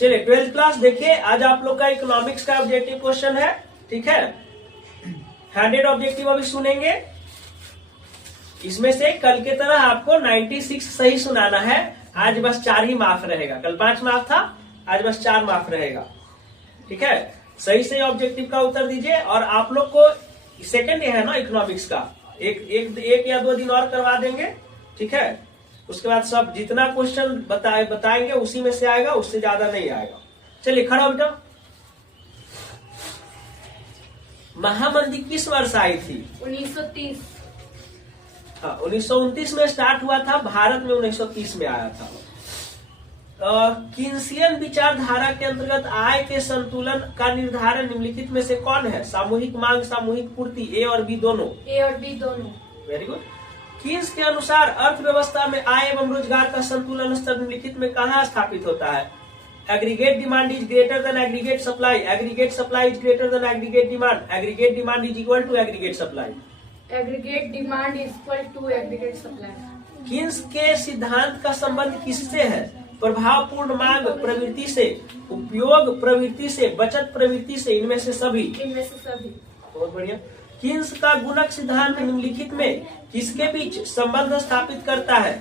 चलिए 12th class देखिए, आज आप लोग का इकोनॉमिक्स का ऑब्जेक्टिव क्वेश्चन है, ठीक है। हैंडेड ऑब्जेक्टिव अभी सुनेंगे, इसमें से कल के तरह आपको 96 सही सुनाना है। आज बस 4 ही मार्क रहेगा, कल 5 मार्क था, आज बस 4 मार्क रहेगा, ठीक है। सही से ऑब्जेक्टिव का उत्तर दीजिए। और आप लोग को सेकंड है ना इकोनॉमिक्स का, एक या 2 दिन और करवा देंगे, ठीक है। उसके बाद सब जितना क्वेश्चन बताएंगे उसी में से आएगा, उससे ज्यादा नहीं आएगा। चलिए खड़ा हो बेटा। महामंदी किस वर्ष आई थी? 1930। हाँ, 1929 में स्टार्ट हुआ था, भारत में 1930 में आया था। किन्सियन विचारधारा के अंतर्गत आय के संतुलन का निर्धारण निम्नलिखित में से कौन है? सामूहिक मांग, सामूहिक पूर्ति, ए और बी दोनों। ए और बी दोनों। Very good. किन्स के अनुसार अर्थव्यवस्था में आय एवं रोजगार का संतुलन स्तर निम्नलिखित में कहाँ स्थापित होता है? Aggregate demand is greater than aggregate supply, aggregate supply is greater than aggregate demand, aggregate demand is equal to aggregate supply. Aggregate demand is equal to aggregate supply. Keynes के सिद्धांत का संबंध किससे है? प्रभावपूर्ण मांग प्रवृत्ति से, उपयोग प्रवृत्ति से, बचत प्रवृत्ति से, इनमें से सभी। इनमें से सभी। बहुत बढ़िया। किन्स का गुणक सिद्धांत निम्नलिखित में किसके बीच संबंध स्थापित करता है?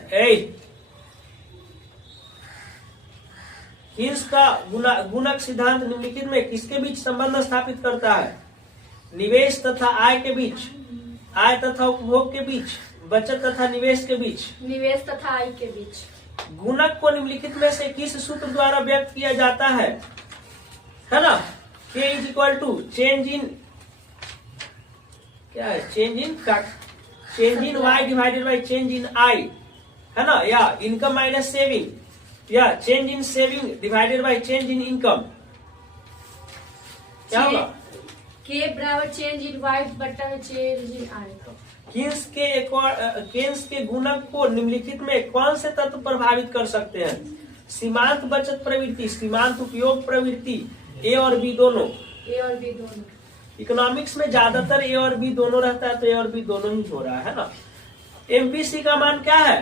किन्स का गुणक सिद्धांत निम्नलिखित में किसके बीच संबंध स्थापित करता है? निवेश तथा आय के बीच, आय तथा उपभोग के बीच, बचत तथा निवेश के बीच, निवेश तथा आय के बीच। गुणक को निम्नलिखित में से किस सूत्र द्वारा व्यक्त किया जाता है ना? K is equal to change in, क्या है? Change in Y divided by change in I, है ना? या इनकम माइनस सेविंग, या change in saving divided by change in income. क्या होगा? K बराबर चेंज इन Y बटा में चेंज इन I। किन्स के गुणक को निम्नलिखित में कौन से तत्व प्रभावित कर सकते हैं? सीमांत बचत प्रवृत्ति, सीमांत उपयोग प्रवृत्ति, ए और बी दोनों। ए और बी दोनों। इकोनॉमिक्स में ज्यादातर ए और बी दोनों रहता है, तो ए और बी दोनों ही हो रहा है ना। एमपीसी का मान क्या है?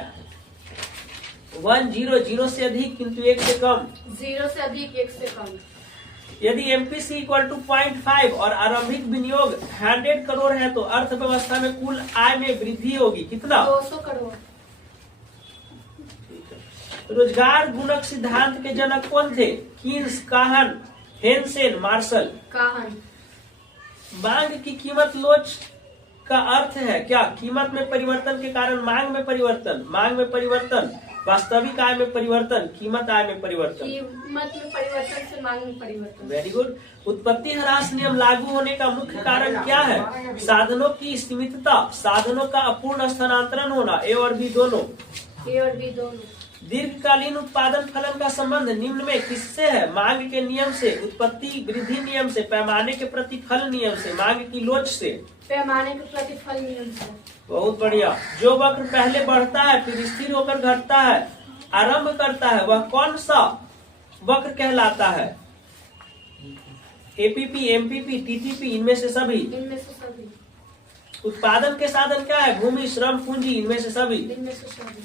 1 0 0 से अधिक किंतु 1 से कम, 0 से अधिक 1 से कम। यदि एमपीसी इक्वल टू 0.5 और आरंभिक विनियोग 100 करोड़ है तो अर्थव्यवस्था में कुल आय में वृद्धि होगी कितना? 200 करोड़। रोजगार गुणक सिद्धांत के जनक कौन थे? किन्स, काहन, हेनसेन, मार्शल। काहन। मांग की कीमत लोच का अर्थ है क्या? कीमत में परिवर्तन के कारण मांग में परिवर्तन, मांग में परिवर्तन, वास्तविक आय में परिवर्तन, कीमत आय में परिवर्तन। कीमत में परिवर्तन से मांग में परिवर्तन। Very good. उत्पत्ति ह्रास नियम लागू होने का मुख्य कारण क्या है? साधनों की सीमितता, साधनों का अपूर्ण स्थानांतरण होना, ए और बी दोनों। ए और बी दोनों। दीर्घकालीन उत्पादन फलन का संबंध निम्न में किससे है? मांग के नियम से, उत्पत्ति वृद्धि नियम से, पैमाने के प्रतिफल नियम से, मांग की लोच से। पैमाने के प्रतिफल नियम से। बहुत बढ़िया। जो वक्र पहले बढ़ता है फिर स्थिर होकर घटता है, आरंभ करता है, वह कौन सा वक्र कहलाता है? एपीपी, एमपीपी, टीटीपी, इनमें से सभी। इनमें से सभी। उत्पादन के साधन क्या है? भूमि, श्रम, पूंजी, इनमें से सभी। इनमें से सभी।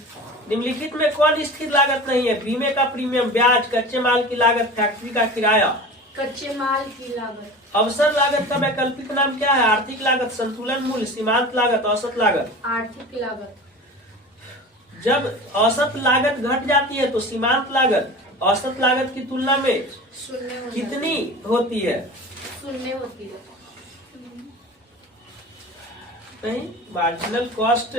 निम्नलिखित में कौन स्थिर लागत नहीं है? बीमे का प्रीमियम, ब्याज, कच्चे माल की लागत, फैक्ट्री का किराया। कच्चे माल की लागत। अवसर लागत का वैकल्पिक नाम क्या है? आर्थिक लागत, संतुलन मूल्य, सीमांत लागत, औसत लागत। आर्थिक लागत। जब औसत लागत घट जाती है तो सीमांत लागत औसत लागत की तुलना में शून्य कितनी होती है? शून्य होती है। नहीं, मार्जिनल कॉस्ट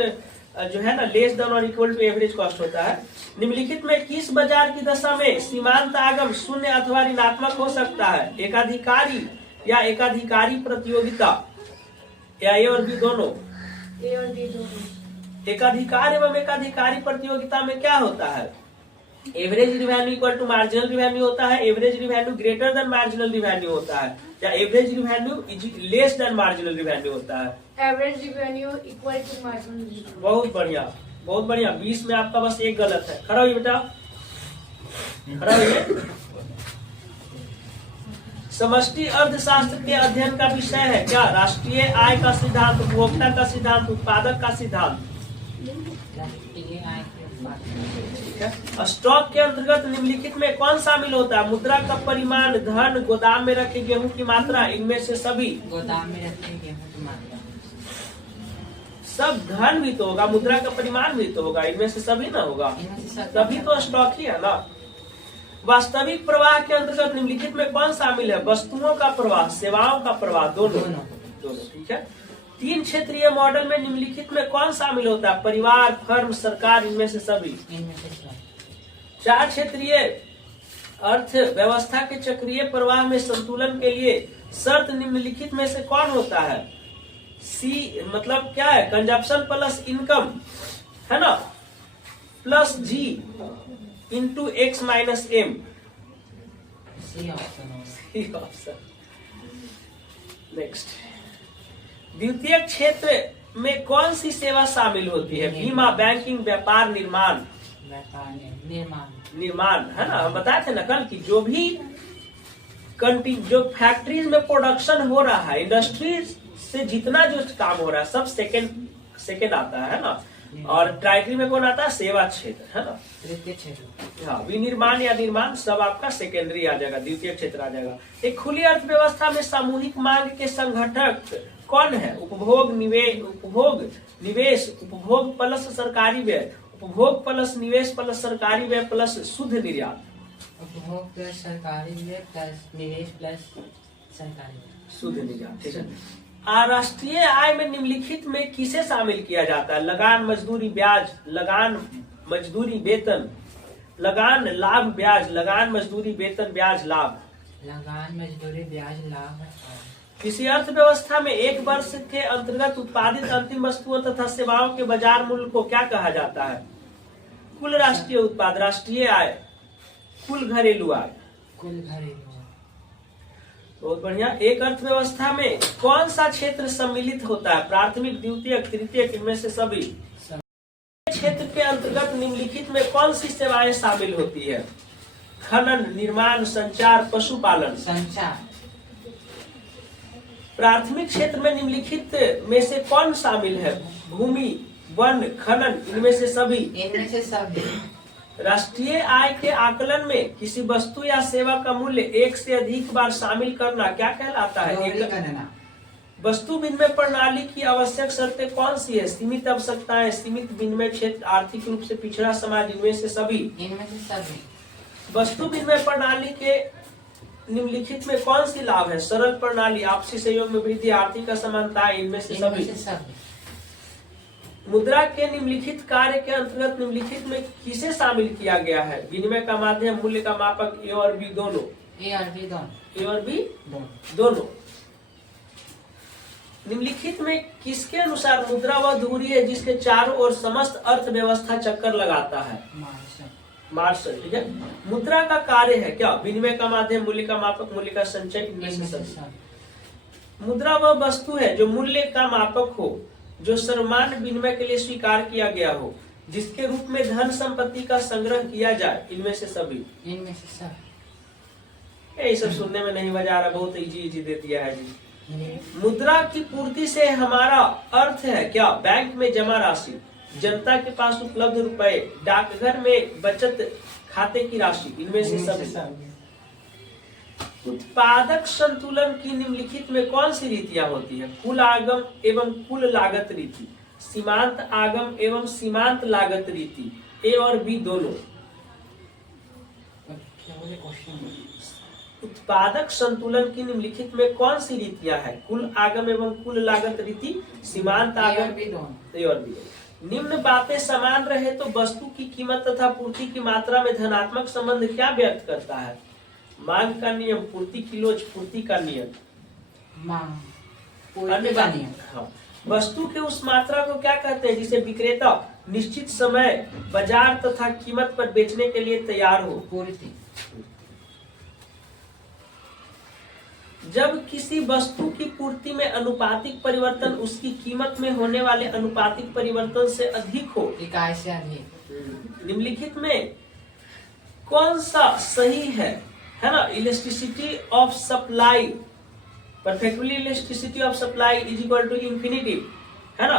जो है ना, लेस देन और इक्वल टू एवरेज कॉस्ट होता है। निम्नलिखित में किस बाजार की दशा में सीमांत आगम शून्य अथवा ऋणात्मक हो सकता है? एकाधिकारी या एकाधिकारी प्रतियोगिता, या ए और बी दोनों। ए और बी दोनों। एकाधिकार एवं एकाधिकारी प्रतियोगिता में क्या होता है? Average revenue equal to marginal revenue होता है, average revenue greater than marginal revenue होता है, या average revenue is less than marginal revenue होता है। Average revenue equal to marginal revenue. बहुत बढ़िया, बहुत बढ़िया। 20 में आपका बस एक गलत है। खड़ा होइए बेटा, खड़ा होइए। समष्टि अर्थशास्त्र के अध्ययन का विषय है क्या? राष्ट्रीय आय का सिद्धांत, उपभोक्ता का सिद्धांत, उत्पादक का सिद्धांत। ठीक है। स्टॉक के अंतर्गत निम्नलिखित में कौन शामिल होता है? मुद्रा का परिमाण, धन, गोदाम में रखे गेहूं की मात्रा, इनमें से सभी। गोदाम में रखे गेहूं की मात्रा। सब धन भी तो होगा, मुद्रा का परिमाण भी तो होगा, इनमें से सभी ना होगा, इनमें से सब तभी तो स्टॉक ही है ना। वास्तविक प्रवाह के अंतर्गत निम्नलिखित में कौन शामिल है? वस्तुओं का प्रवाह, सेवाओं का प्रवाह, दोनों। ठीक है। 3 क्षेत्रीय मॉडल में निम्नलिखित में कौन शामिल होता है? परिवार, फर्म, सरकार, इनमें से सभी। इनमें से सब। 4 क्षेत्रीय अर्थव्यवस्था के चक्रीय प्रवाह में संतुलन के लिए शर्त निम्नलिखित में से कौन होता है? सी मतलब क्या है? कंजप्शन प्लस इनकम, है ना, plus G into X minus M. C option. Next, द्वितीय क्षेत्र में कौन सी सेवा शामिल होती है? बीमा, बैंकिंग, व्यापार, निर्माण। निर्माण है ना, हम बताए थे ना कल की जो भी जो फैक्ट्रीज में प्रोडक्शन हो रहा है, इंडस्ट्रीज से जितना जो काम हो रहा है सब सेकेंड आता है ना। और ट्राइटरी में कौन आता है? सेवा क्षेत्र, है ना। तृतीय क्षेत्र। हाँ, विनिर्माण या निर्माण सब आपका सेकेंडरी आ जाएगा, द्वितीय क्षेत्र आ जाएगा। एक खुली अर्थव्यवस्था में सामूहिक मांग के संगठक कौन है? उपभोग, निवेश, उपभोग प्लस सरकारी व्यय, उपभोग प्लस निवेश प्लस सरकारी व्यय प्लस शुद्ध निर्यात। उपभोग प्लस सरकारी व्यय प्लस निवेश प्लस सरकारी व्यय, शुद्ध निर्यात। ठीक है। राष्ट्रीय आय में निम्नलिखित में किसे शामिल किया जाता है? लगान, मजदूरी, ब्याज, लगान, मजदूरी, वेतन, लगान, लाभ, ब्याज, लगान, मजदूरी, वेतन, ब्याज, लाभ। लगान, मजदूरी, ब्याज, लाभ। किसी अर्थव्यवस्था में एक वर्ष के अंतर्गत उत्पादित अंतिम वस्तुओं तथा सेवाओं के बाजार मूल्य को क्या कहा जाता है? कुल राष्ट्रीय उत्पाद, राष्ट्रीय आय, कुल घरेलू आय। कुल घरेलू। बहुत बढ़िया। एक अर्थव्यवस्था में कौन सा क्षेत्र सम्मिलित होता है? प्राथमिक, द्वितीयक, तृतीयक, इनमें से सभी। क्षेत्र के अंतर्गत निम्नलिखित में कौन सी सेवाएं शामिल होती है? खनन, निर्माण, संचार, पशुपालन। संचार। प्राथमिक क्षेत्र में निम्नलिखित में से कौन शामिल है? भूमि, वन, खनन, इनमें से सभी। इनमें से सभी। राष्ट्रीय आय के आकलन में किसी वस्तु या सेवा का मूल्य एक से अधिक बार शामिल करना क्या कहलाता है? वस्तु विनिमय प्रणाली की आवश्यक शर्तें कौन सी है? सीमित आवश्यकताएं, सीमित विनिमय क्षेत्र, आर्थिक रूप से पिछड़ा समाज, इनमें से सभी। इनमें से सभी। वस्तु विनिमय प्रणाली के निम्नलिखित में कौन सी लाभ है? सरल प्रणाली, आपसी सहयोग में वृद्धि, आर्थिक असमानता, इनमें से सभी। मुद्रा के निम्नलिखित कार्य के अंतर्गत निम्नलिखित में किसे शामिल किया गया है? विनिमय का माध्यम, मूल्य का मापक, ए और बी दोनों। ए और बी दोनों। निम्नलिखित में किसके अनुसार मुद्रा वह धुरी है जिसके चारों ओर समस्त अर्थव्यवस्था चक्कर लगाता है? मार्शल। ठीक है। मुद्रा का कार्य है क्या? विनिमय का माध्यम, मूल्य का मापक, मूल्य का संचय, इनमें से सभी। मुद्रा वह वस्तु है जो मूल्य का मापक हो, जो सर्वमान्य विनिमय के लिए स्वीकार किया गया हो, जिसके रूप में धन संपत्ति का संग्रह किया जाए, इनमें से सभी। इनमें से सब। ये सब सुनने में नहीं मजा आ रहा, बहुत इजी दे दिया है जी। मुद्रा की पूर्ति से हमारा अर्थ है क्या? बैंक में जमा राशि, जनता के पास उपलब्ध रुपए, डाकघर में बचत खाते की राशि, इनमें से सभी। उत्पादक संतुलन की निम्नलिखित में कौन सी रीतियां होती है? कुल आगम एवं कुल लागत रीति, सीमांत आगम एवं सीमांत लागत रीति, ए और बी दोनों। उत्पादक संतुलन की निम्नलिखित में कौन सी रीतियां हैं? कुल आगम एवं कुल लागत रीति, सीमांत आगम, ए और बी। निम्न बातें समान रहे तो वस्तु की कीमत तथा पूर्ति की मात्रा में धनात्मक संबंध क्या व्यक्त करता है? मांग का नियम, पूर्ति की लोच, पूर्ति का नियम, पूर्ति का नियम। हाँ। वस्तु के उस मात्रा को क्या कहते हैं जिसे विक्रेता निश्चित समय, बाजार तथा कीमत पर बेचने के लिए तैयार हो? पूर्ति। जब किसी वस्तु की पूर्ति में अनुपातिक परिवर्तन उसकी कीमत में होने वाले अनुपातिक परिवर्तन से अधिक हो, इकाई से अधिक। निम्नलिखित में कौन सा सही है ना? Elasticity of supply, perfectly elasticity of supply is equal to infinity, है ना।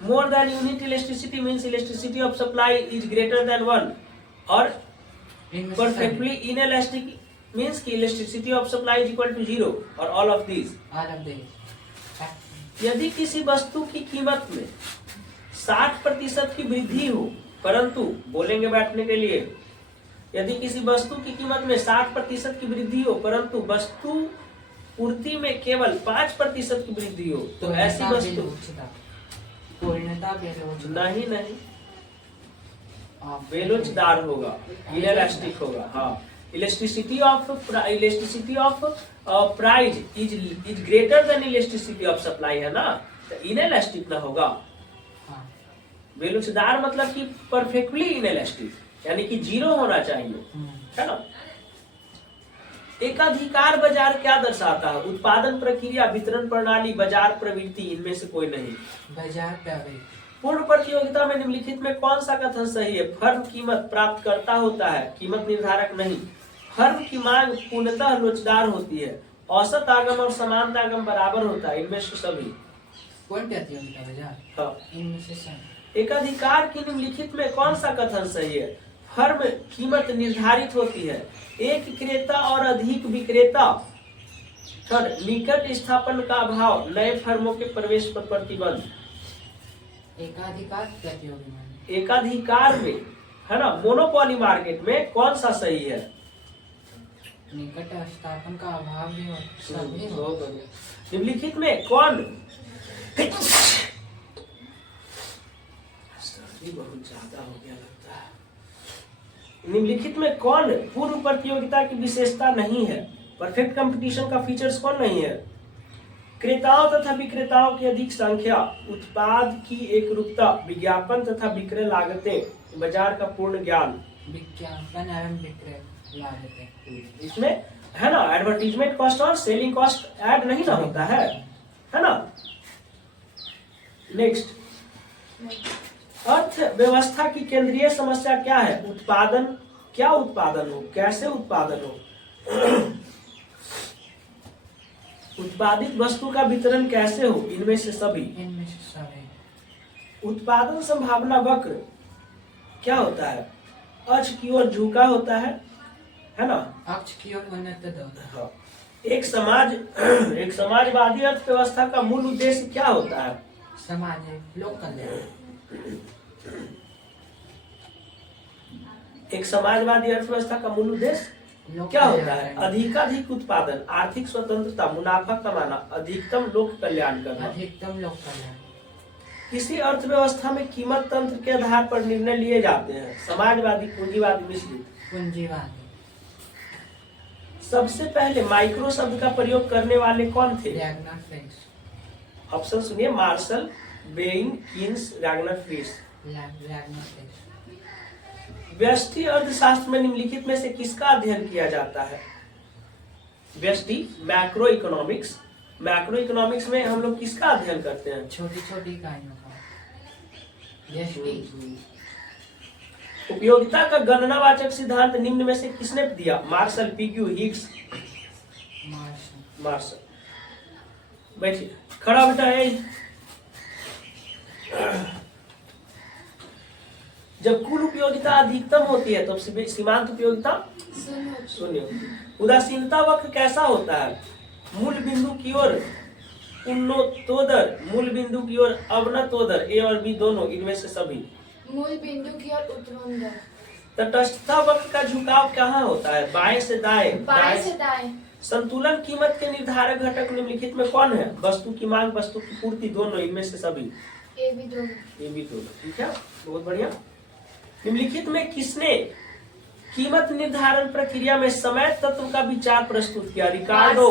More than unit electricity means electricity of supply is greater than 1 और इनमें से परफेक्टली इनइलास्टिक मीन्स की electricity of supply is equal to 0 और all of this. all of these यदि किसी वस्तु की कीमत में 60% की वृद्धि हो परंतु बोलेंगे बैठने के लिए, यदि किसी वस्तु की कीमत में 60% की वृद्धि हो परंतु वस्तु पूर्ति में केवल 5% की वृद्धि हो तो ऐसी वस्तु पूर्णता बेलोचना नहीं बेलोचदार होगा, इनइलास्टिक होगा। हाँ, elasticity of price is greater then electricity of supply है ना, तो इनइलास्टिक ना होगा। हाँ। बेलोचदार मतलब कि परफेक्टली इनइलास्टिक, यानी कि 0 होना चाहिए, है ना। एकाधिकार बाजार क्या दर्शाता है? उत्पादन प्रक्रिया, वितरण प्रणाली, बाजार प्रवृत्ति, इनमें से कोई नहीं। बाजार प्रवृत्ति। पूर्ण प्रतियोगिता में निम्नलिखित में कौन सा कथन सही है? फर्म कीमत प्राप्त करता होता है, कीमत निर्धारक नहीं। फर्म की मांग पूर्णतः लोचदार होती है, औसत आगम और समांत आगम बराबर होता है, इनमें से सभी। कौन प्रतियोगिता बाजार? हाँ। इनमें से सभी। एकाधिकार की निम्नलिखित में कौन सा कथन सही है? फर्म कीमत निर्धारित होती है, एक क्रेता और अधिक विक्रेता। थर्ड, निकट स्थापन का अभाव, नए फर्मों के प्रवेश पर प्रतिबंध। एकाधिकार प्रतियोगी माने। एकाधिकार में, है ना, मोनोपोली मार्केट में कौन सा सही है? निकट स्थापन का अभाव भी हो, सभी हो। निम्नलिखित में कौन बहुत ज्यादा हो गया लगता है। निम्नलिखित में कौन पूर्व प्रतियोगिता की विशेषता नहीं है? परफेक्ट कंपटीशन का फीचर्स कौन नहीं है? क्रेताओं तथा विक्रेताओं की अधिक संख्या, उत्पाद की एकरूपता, विज्ञापन तथा विक्रय लागतें, बाजार का पूर्ण ज्ञान। विज्ञापन एवं विक्रय लागतें। इसमें है ना एडवर्टीजमेंट कॉस्ट और सेलिंग कॉस्ट ऐड नहीं ना होता है ना। नेक्स्ट, अर्थव्यवस्था की केंद्रीय समस्या क्या है? उत्पादन, क्या उत्पादन हो, कैसे उत्पादन हो, उत्पादित वस्तु का वितरण कैसे हो, इनमें से सभी। इनमें से सभी। उत्पादन संभावना वक्र क्या होता है? अक्ष की ओर झुका होता है ना। अक्ष की ओर उन्नत दर। हाँ। एक समाजवादी अर्थव्यवस्था का मूल उद्देश्य क्या होता है? समाज, लोक कल्याण। एक समाजवादी अर्थव्यवस्था का मूल उद्देश्य क्या होता है? अधिकाधिक उत्पादन, आर्थिक स्वतंत्रता, मुनाफा कमाना, अधिकतम लोक कल्याण करना। अधिकतम लोक कल्याण। किसी अर्थव्यवस्था में कीमत तंत्र के आधार पर निर्णय लिए जाते हैं, समाजवादी, पूंजीवादी, मिश्रित। पूंजीवादी। सबसे पहले माइक्रो शब्द का प्रयोग करने वाले कौन थे? Ragnar Frisch. ऑप्शन सुनिए, मार्शल, बेइंग, Keynes, Ragnar Frisch. Ragnar Frisch. व्यष्टि अर्थशास्त्र में निम्नलिखित में से किसका अध्ययन किया जाता है? व्यष्टि, मैक्रो इकोनॉमिक्स। मैक्रो इकोनॉमिक्स में हम लोग किसका अध्ययन करते हैं? छोटी छोटी इकाइयों का। व्यष्टि। उपयोगिता का गणनावाचक सिद्धांत निम्न में से किसने दिया? Marshall, Pigou, Hicks, Marshall. बैठिए, खड़ा बेटा है। जब कुल उपयोगिता अधिकतम होती है तो सीमांत उपयोगिता शून्य होती है। उदासीनता वक्र कैसा होता है? मूल बिंदु की ओर उन्नतोदर, मूल बिंदु की ओर अवनतोदर, ए और बी दोनों, इनमें से सभी। मूल बिंदु की ओर उत्तरोत्तर। तटस्थता वक्र का झुकाव कहाँ होता है? बाएं से दाएं। बाएं से दाएं। संतुलन कीमत के निर्धारक घटक निम्नलिखित में कौन है? वस्तु की मांग, वस्तु की पूर्ति, दोनों, इनमें से सभी। ए भी दोनों। ठीक है, बहुत बढ़िया। निम्नलिखित में किसने कीमत निर्धारण प्रक्रिया में समय तत्व का विचार प्रस्तुत किया? रिकार्डो,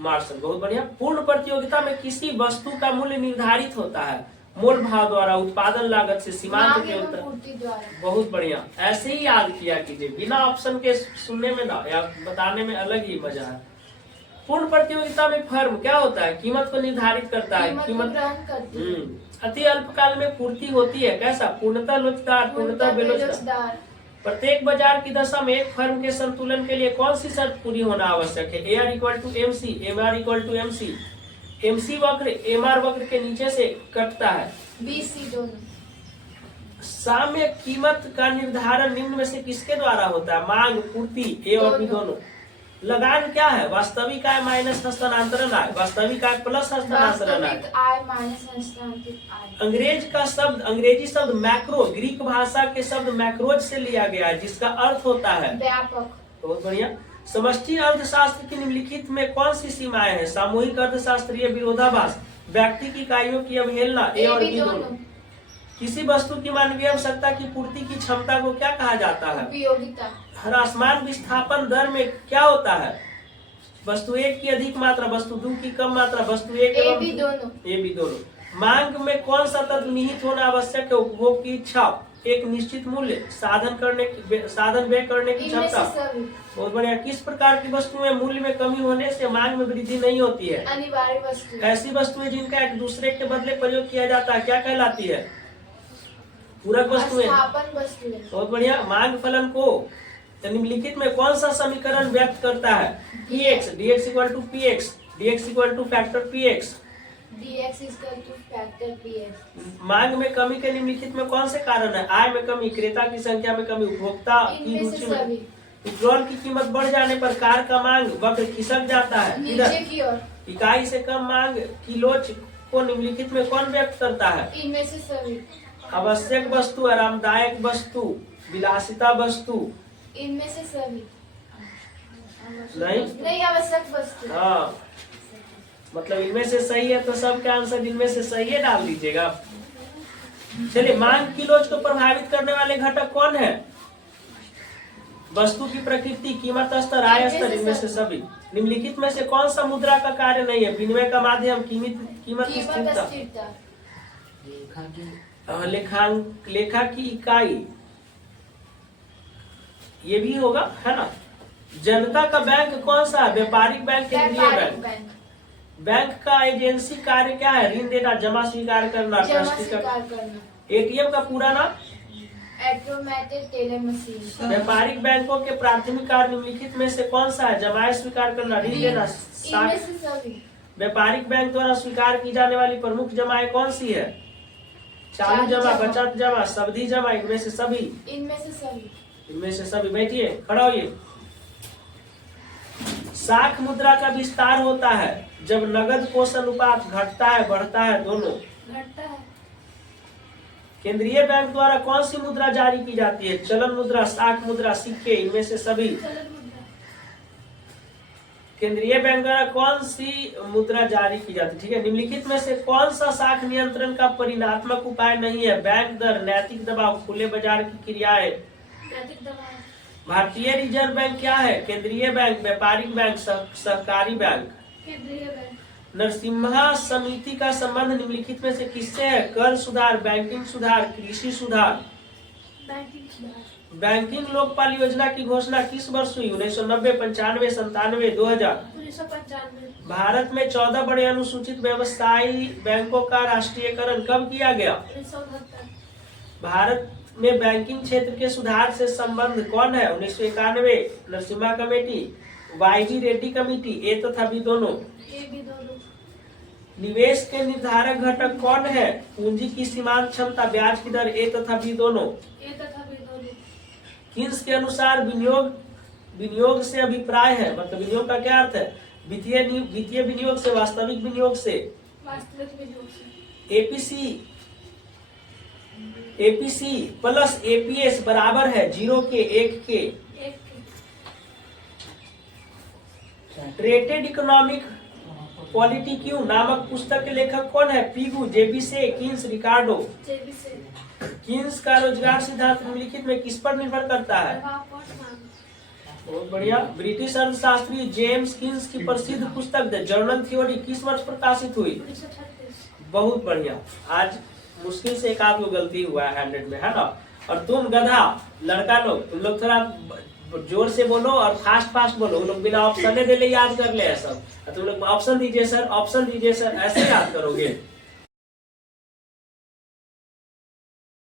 मार्शल। बहुत बढ़िया। पूर्ण प्रतियोगिता में किसी वस्तु का मूल्य निर्धारित होता है मोल भाव द्वारा, उत्पादन लागत से, सीमांत उपयोगिता। बहुत बढ़िया, ऐसे ही याद किया कीजिए, बिना ऑप्शन के सुनने में ना या बताने में अलग ही मजा है। पूर्ण प्रतियोगिता में फर्म क्या होता है? कीमत को निर्धारित करता है, कीमत अति अल्पकाल में पूर्ति होती है। कैसा? पूर्णतः लोचदार, पूर्णतः बेलोचदार। प्रत्येक बाजार की दशा में एक फर्म के संतुलन के लिए कौन सी शर्त पूरी होना आवश्यक है? AR = MC, MR = MC, MC वक्र MR वक्र के नीचे से कटता है। BC दोनों। साम्य कीमत का निर्धारण निम्न में से किसके द्वारा होता है? मांग, पूर्ति, ए और बी दोनों। लगान क्या है? वास्तविक आय माइनस हस्तांतरण आय, वास्तविक आय प्लस हस्तांतरण आय। वास्तविक आय माइनस हस्तांतरित आय। अंग्रेजी शब्द मैक्रो ग्रीक भाषा के शब्द मैक्रोज से लिया गया है, जिसका अर्थ होता है व्यापक। बहुत बढ़िया। समष्टि अर्थशास्त्र की निम्नलिखित में कौन सी सीमाएं हैं? सामूहिक अर्थशास्त्रीय विरोधाभास, व्यक्ति की इकाइयों की अवहेलना, ए और बी दोनों। किसी वस्तु की मानवीय आवश्यकता की पूर्ति की क्षमता को क्या कहा जाता है? उपयोगिता। ह्रासमान विस्थापन दर में क्या होता है? वस्तु एक की अधिक मात्रा, वस्तु दो की कम मात्रा, वस्तु एक ए बी दोनों। ए बी दोनों। मांग में कौन सा तत्व निहित होना आवश्यक है? उपभोग की इच्छा, एक निश्चित मूल्य, साधन व्यय करने की इनमें क्षमता। से सभी। बहुत बढ़िया। किस प्रकार की वस्तु में मूल्य में कमी होने से मांग में वृद्धि नहीं होती है? अनिवार्य वस्तु। ऐसी वस्तुएं जिनका एक दूसरे के बदले प्रयोग किया जाता है क्या कहलाती है? पूरक वस्तुएं। स्थापन वस्तुएं। बहुत बढ़िया। मांग फलन को निम्नलिखित में कौन सा समीकरण व्यक्त करता है? px dx equal to px, dx equal to factor px। dx is equal to factor px। मांग में कमी के निम्नलिखित में कौन से कारण है? आय में कमी, क्रेता की संख्या में कमी, उपभोक्ता की इनमें से रुचि में। सभी। पेट्रोल की कीमत बढ़ जाने पर कार का मांग वक्र खिसक जाता है। नीचे की ओर। इकाई से कम मांग की लोच को निम्नलिखित में कौन व्यक्त करता है? इनमें से सभी। आवश्यक वस्तु, आरामदायक वस्तु, विलासिता वस्तु। इनमें से सभी। नहीं आवश्यक वस्तु। हाँ, मतलब इनमें से सही है तो सबके आंसर इनमें से सही है डाल दीजिएगा। चलिए, मांग की लोच को प्रभावित करने वाले घटक कौन है? वस्तु की प्रकृति, कीमत स्तर, आय स्तर, इनमें से सभी। निम्नलिखित में से कौन सा मुद्रा का कार्य नहीं है? विनिमय का माध्यम, कीमत की स्थिरता, लेखा की इकाई, ये भी होगा, है ना। जनता का बैंक कौन सा है? व्यापारिक बैंक, केंद्रीय बैंक। बैंक का एजेंसी कार्य क्या है? ऋण देना, जमा स्वीकार करना, ट्रस्टी। एटीएम का पूरा नाम? Automated teller machine. व्यापारिक बैंकों के प्राथमिक कार्य निम्नलिखित में से कौन सा है? जमायत स्वीकार करना, ऋण देना। इनमें से सभी। व्यापारिक बैंक द्वारा स्वीकार की जाने वाली प्रमुख जमाएं कौन सी है? चालू जमा, बचत जमा, सावधि जमा, इनमें से सभी। इनमें से सभी। इनमें से सभी। बैठिए, खड़ा होइए। साख मुद्रा का विस्तार होता है जब नगद कोष अनुपात घटता है, बढ़ता है, दोनों। घटता है। केंद्रीय बैंक द्वारा कौन सी मुद्रा जारी की जाती है? चलन मुद्रा, साख मुद्रा, सिक्के, इनमें से सभी। केंद्रीय बैंक द्वारा कौन सी मुद्रा जारी की जाती है? ठीक है। निम्नलिखित में से कौन सा साख नियंत्रण का परिणात्मक उपाय नहीं है? बैंक दर, नैतिक दबाव, खुले बाजार की क्रियाएं। भारतीय रिजर्व बैंक क्या है? केंद्रीय बैंक, व्यापारिक बैंक, सहकारी बैंक। केंद्रीय बैंक। नरसिम्हा समिति का संबंध निम्नलिखित में से किससे है? कर सुधार, बैंकिंग सुधार, कृषि सुधार। बैंकिंग लोकपाल योजना की घोषणा किस वर्ष हुई? 1990, 95, 97, 2000। 1995। भारत में 14 बड़े अनुसूचित व्यवसायी बैंकों का राष्ट्रीयकरण कब किया गया? 1969। भारत में बैंकिंग क्षेत्र के सुधार से संबंध कौन है? 1991, Narasimha committee, YG Reddy committee, A तथा बी दोनों। ए बी दोनों। निवेश के निर्धारक घटक कौन है? पूंजी की सीमांत क्षमता, ब्याज की दर, ए तथा बी दोनों। ए तथा बी दोनों। किन्स के अनुसार विनियोग से अभिप्राय है? मतलब विनियोग का क्या अर्थ है? वित्तीय विनियोग से, वास्तविक विनियोग से। वास्तविक विनियोग से। एपीसी प्लस एपीएस बराबर है 0 के 1 के। ट्रेटेड इकोनॉमिक पॉलिटिक्यू नामक पुस्तक के लेखक कौन है? पीगू, जेबीसे, किन्स, रिकार्डो। किन्स का रोजगार सिद्धांत निम्नलिखित में किस पर निर्भर करता है? बहुत बढ़िया। ब्रिटिश अर्थशास्त्री जेम्स किन्स की प्रसिद्ध पुस्तक द जर्नल थ्योरी किस वर्ष प्रकाशित हुई? 1936। बहुत बढ़िया। आज मुश्किल से एक आध गो गलती हुआ है हैंडेड में, है ना। और तुम गधा लड़का लोग, तुम लोग थोड़ा जोर से बोलो और फास्ट बोलो। लोग बिना ऑप्शन दे ले याद कर ले सब। तुम लोग ऑप्शन दीजिए सर, ऑप्शन दीजिए सर, ऐसे याद करोगे।